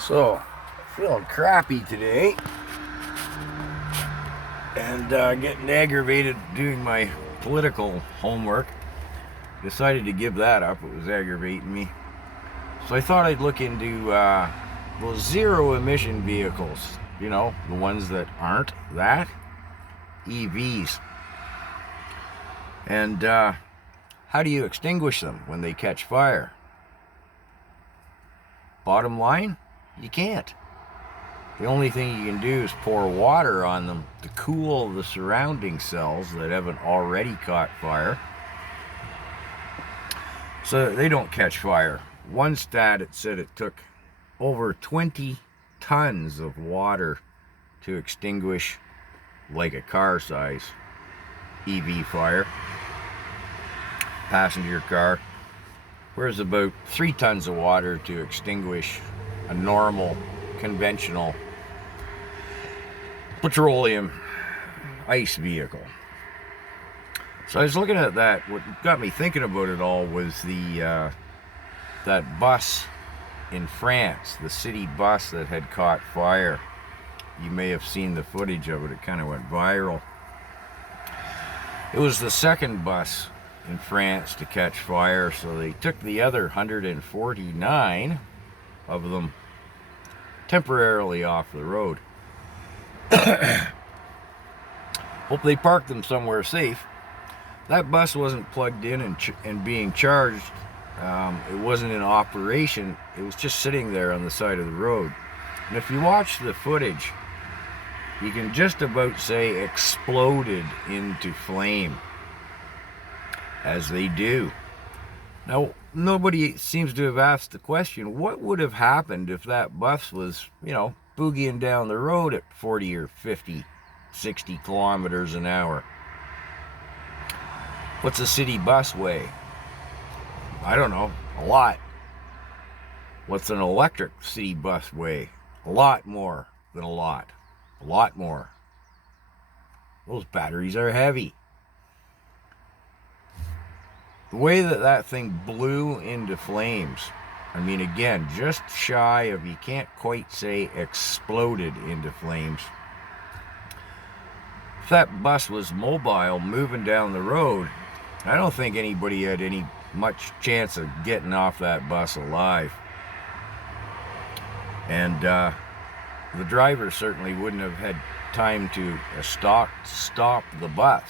So, feeling crappy today and getting aggravated doing my political homework. Decided to give that up. It was aggravating me. So I thought I'd look into those zero emission vehicles. You know, the ones that aren't that. EVs. And how do you extinguish them when they catch fire? Bottom line, you can't. The only thing you can do is pour water on them to cool the surrounding cells that haven't already caught fire, so that they don't catch fire. One stat, it said it took over 20 tons of water to extinguish like a car size EV fire, passenger car, whereas about 3 tons of water to extinguish a normal conventional petroleum ice vehicle. So I was looking at that. What got me thinking about it all was the that bus in France, the city bus that had caught fire. You may have seen the footage of it. It kind of went viral. It was the second bus in France to catch fire, so they took the other 149 of them temporarily off the road. Hope they parked them somewhere safe. That bus wasn't plugged in and being charged. It wasn't in operation. It was just sitting there on the side of the road. And if you watch the footage, you can just about say exploded into flame, as they do. Now, nobody seems to have asked the question, what would have happened if that bus was, boogieing down the road at 40 or 50, 60 kilometers an hour? What's a city bus weigh? I don't know, a lot. What's an electric city bus weigh? A lot more than a lot. A lot more. Those batteries are heavy. The way that thing blew into flames, I mean, again, just shy of, you can't quite say exploded into flames. If that bus was mobile, moving down the road, I don't think anybody had any much chance of getting off that bus alive. And the driver certainly wouldn't have had time to stop the bus.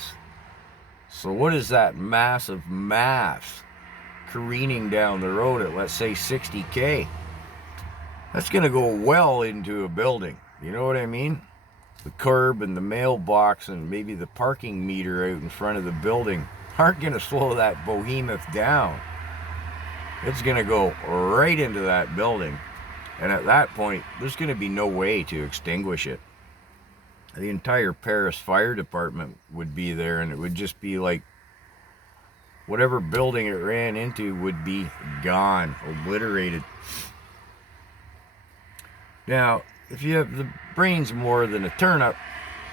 So what is that massive mass careening down the road at, let's say, 60K? That's going to go well into a building. You know what I mean? The curb and the mailbox and maybe the parking meter out in front of the building aren't going to slow that behemoth down. It's going to go right into that building. And at that point, there's going to be no way to extinguish it. The entire Paris fire department would be there, and it would just be like whatever building it ran into would be gone, obliterated. Now, if you have the brains more than a turnip,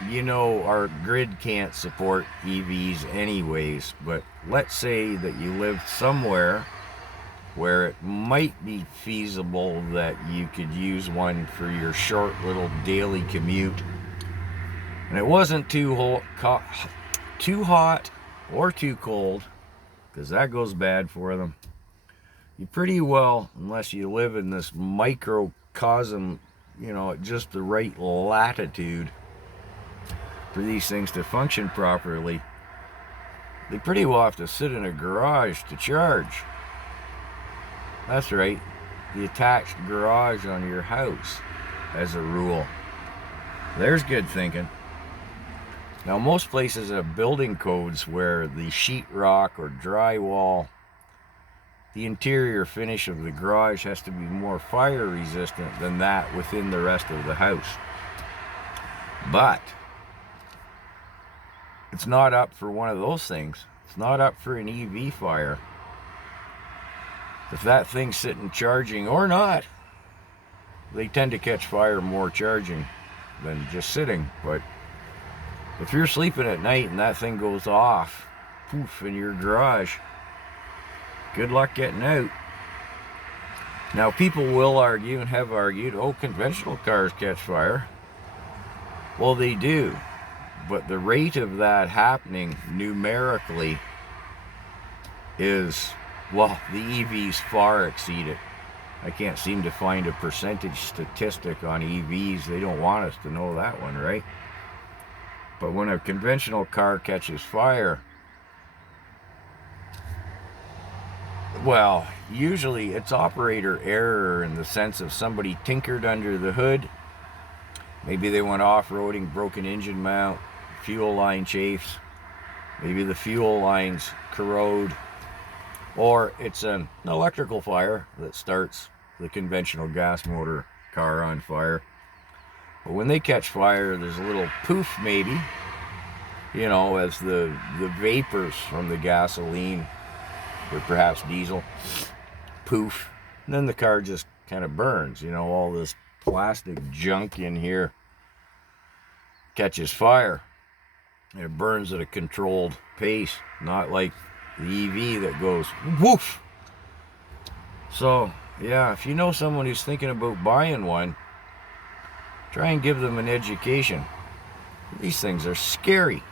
you know our grid can't support EVs anyways, but let's say that you live somewhere where it might be feasible that you could use one for your short little daily commute. And it wasn't too hot or too cold, because that goes bad for them. You pretty well, unless you live in this microcosm, at just the right latitude for these things to function properly, they pretty well have to sit in a garage to charge. That's right, the attached garage on your house, as a rule. There's good thinking. Now, most places have building codes where the sheetrock or drywall, the interior finish of the garage has to be more fire resistant than that within the rest of the house. But it's not up for one of those things. It's not up for an EV fire. If that thing's sitting charging or not, they tend to catch fire more charging than just sitting. But if you're sleeping at night and that thing goes off, poof, in your garage, good luck getting out. Now, people will argue and have argued, oh, conventional cars catch fire. Well, they do, but the rate of that happening numerically is, well, the EVs far exceed it. I can't seem to find a percentage statistic on EVs. They don't want us to know that one, right? But when a conventional car catches fire, well, usually it's operator error in the sense of somebody tinkered under the hood. Maybe they went off-roading, broken engine mount, fuel line chafes. Maybe the fuel lines corrode. Or it's an electrical fire that starts the conventional gas motor car on fire. But when they catch fire, there's a little poof maybe, you know, as the vapors from the gasoline or perhaps diesel poof, and then the car just kind of burns. You know, all this plastic junk in here catches fire. It burns at a controlled pace, not like the EV that goes woof. So yeah, if you know someone who's thinking about buying one, try and give them an education. These things are scary.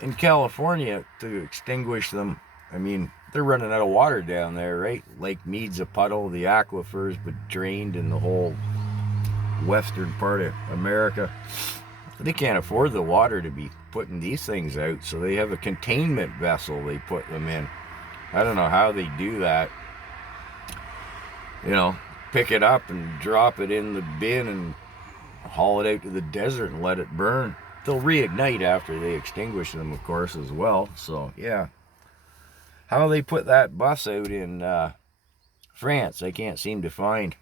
In California, to extinguish them, I mean, they're running out of water down there, right? Lake Mead's a puddle, the aquifers but drained in the whole western part of America. They can't afford the water to be putting these things out, so they have a containment vessel they put them in. I don't know how they do that. You know, pick it up and drop it in the bin and haul it out to the desert and let it burn. They'll reignite after they extinguish them, of course, as well. So, yeah. How they put that bus out in France, I can't seem to find.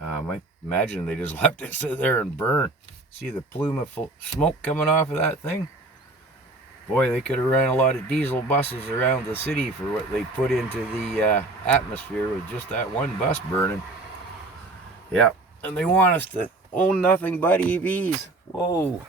I imagine they just left it sit there and burn. See the plume of smoke coming off of that thing? Boy, they could have ran a lot of diesel buses around the city for what they put into the atmosphere with just that one bus burning. Yeah, and they want us to own nothing but EVs. Whoa.